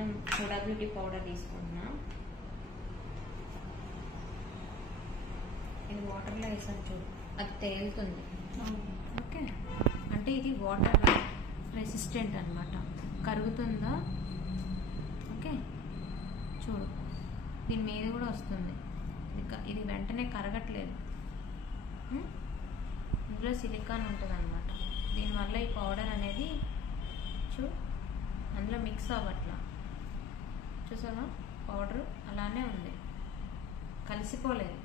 మనం soda beauty powder తీసుకుంటున్నాం. ఇది వాటర్లో వేసాను చూడు, అది తేలుతుంది. ఓకే, అంటే ఇది వాటర్ రెసిస్టెంట్ అన్నమాట. కరుగుతుందా? ఓకే, చూడు దీని మీద కూడా వస్తుంది. ఇది వెంటనే కరగట్లేదు. ఇందులో సిలికాన్ ఉంటుంది అనమాట. దీనివల్ల ఈ పౌడర్ అనేది చూడు అందులో మిక్స్ అవ్వట్లా. చూసావా, పౌడర్ అలానే ఉంది, కలిసిపోలేదు.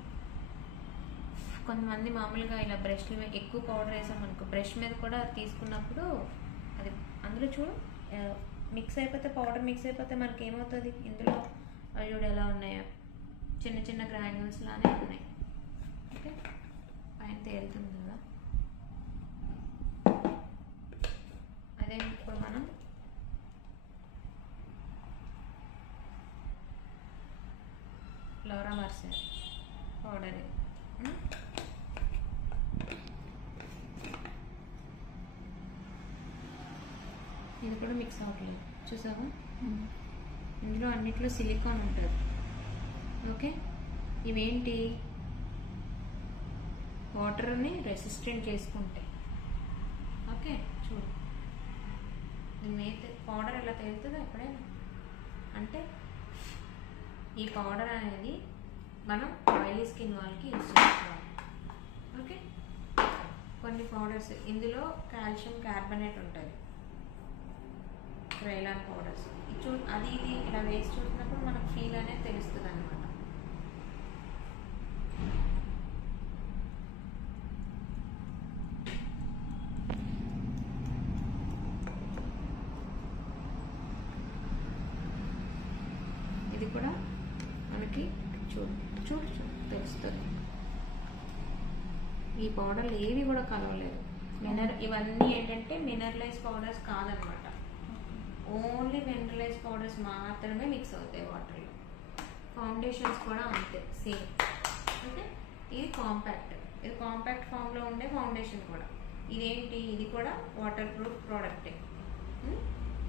కొంతమంది మామూలుగా ఇలా బ్రష్లు ఎక్కువ పౌడర్ వేసామనుకో, బ్రష్ మీద కూడా తీసుకున్నప్పుడు అది అందులో చూడు మిక్స్ అయిపోతే, పౌడర్ మిక్స్ అయిపోతే మనకి ఏమవుతుంది, ఇందులో చూడు ఎలా ఉన్నాయో చిన్న చిన్న గ్రాన్యూల్స్ లానే ఉన్నాయి. ఓకే, పైన తేలుతుంది కదా. అదే ఇప్పుడు మనం లౌరా మర్సర్ పౌడర్ ఇది కూడా మిక్స్ అవ్వట్లేదు. చూసావా, ఇందులో అన్నిట్లో సిలికాన్ ఉంటుంది. ఓకే, ఇవేంటి వాటర్ని రెసిస్టెంట్ చేసుకుంటాయి. ఓకే, చూడు పౌడర్ ఎలా తేలుతుందో ఎప్పుడైనా. అంటే ఈ పౌడర్ అనేది మనం ఆయిలీ స్కిన్ వాళ్ళకి యూజ్ చేసుకోవాలి. ఓకే, కొన్ని పౌడర్స్ ఇందులో కాల్షియం కార్బోనేట్ ఉంటుంది, క్రైలాన్ పౌడర్స్. అది ఇది ఇలా వేసి చూసినప్పుడు మనకు ఫీల్ అనేది తెలుస్తుంది అనమాట. ఇది కూడా మనకి చూడు చూడు చూడు తెలుస్తుంది. ఈ పౌడర్లు ఏవి కూడా కలవలేదు. ఇవన్నీ ఏంటంటే మినరలైజ్ పౌడర్స్ కాదనమాట, ఓన్లీ మినరలైజ్ పౌడర్స్ మాత్రమే మిక్స్ అవుతాయి వాటర్లో. ఫౌండేషన్స్ కూడా అంతే సేమ్. ఓకే, ఇది కాంపాక్ట్, ఇది కాంపాక్ట్ ఫామ్లో ఉండే ఫౌండేషన్ కూడా. ఇదేంటి, ఇది కూడా వాటర్ ప్రూఫ్ ప్రోడక్టే.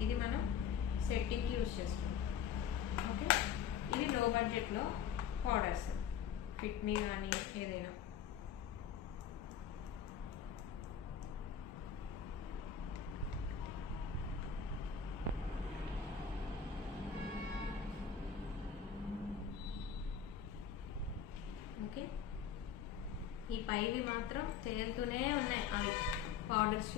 ఇది మనం సెట్టింగ్కి యూజ్ చేసుకుంటాం. ఓకే, ఇది లో బడ్జెట్లో పౌడర్స్, ఫిట్ మీ కానీ ఏదైనా. ఓకే, ఈ పైవి మాత్రం తేలుతూనే ఉన్నాయి అవి పౌడర్స్.